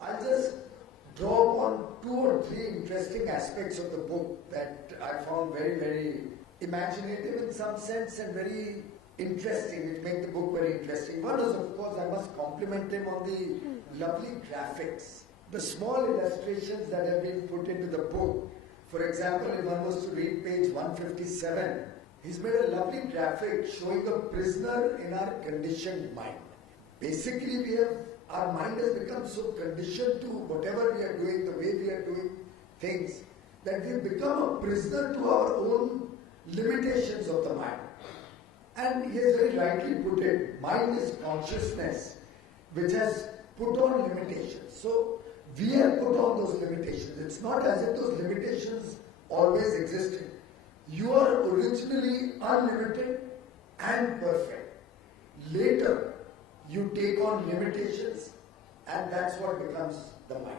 I'll just draw upon two or three interesting aspects of the book that I found very, very imaginative in some sense and very interesting, which make the book very interesting. One is, of course, I must compliment him on the lovely graphics. The small illustrations that have been put into the book. For example, if one was to read page 157, he's made a lovely graphic showing a prisoner in our conditioned mind. Basically, our mind has become so conditioned to whatever we are doing, the way we are doing things, that we become a prisoner to our own limitations of the mind. And he has very rightly put it, mind is consciousness which has put on limitations. So we have put on those limitations. It's not as if those limitations always existed. You are originally unlimited and perfect. Later, you take on limitations, and that's what becomes the mind.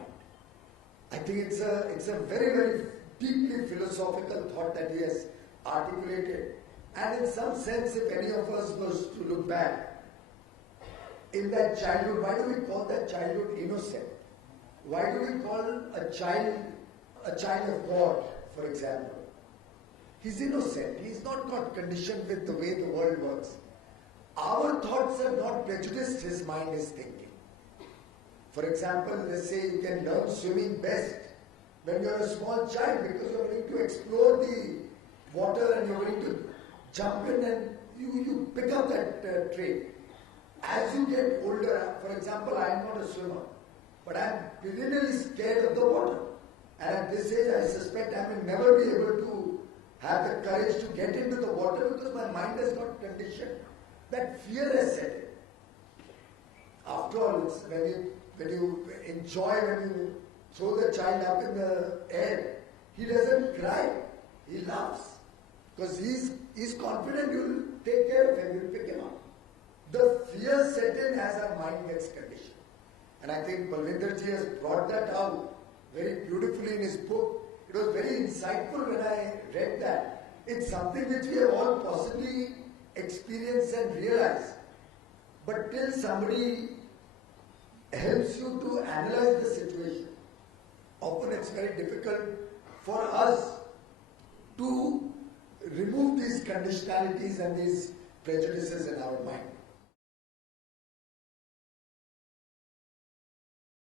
I think it's a very, very deeply philosophical thought that he has articulated. And in some sense, if any of us was to look back, in that childhood, why do we call that childhood innocent? Why do we call a child of God, for example? He's innocent. He's not got conditioned with the way the world works. Our thoughts have not prejudiced his mind, his thinking. For example, let's say you can learn swimming best when you're a small child because you're willing to explore the water and you're willing to jump in and you pick up that trait. As you get older, for example, I am not a swimmer, but I am perennially scared of the water. And at this age, I suspect I will never be able to have the courage to get into the water because my mind has got conditioned. That fear has set in. After all, it's when you enjoy, when you throw the child up in the air, he doesn't cry, he laughs. Because he's confident you will take care of him, you will pick him up. The fear set in as our mind gets conditioned. And I think Balvinderji has brought that out very beautifully in his book. It was very insightful when I read that. It's something which we have all possibly experienced and realized. But till somebody helps you to analyze the situation, often it's very difficult for us to remove these conditionalities and these prejudices in our mind.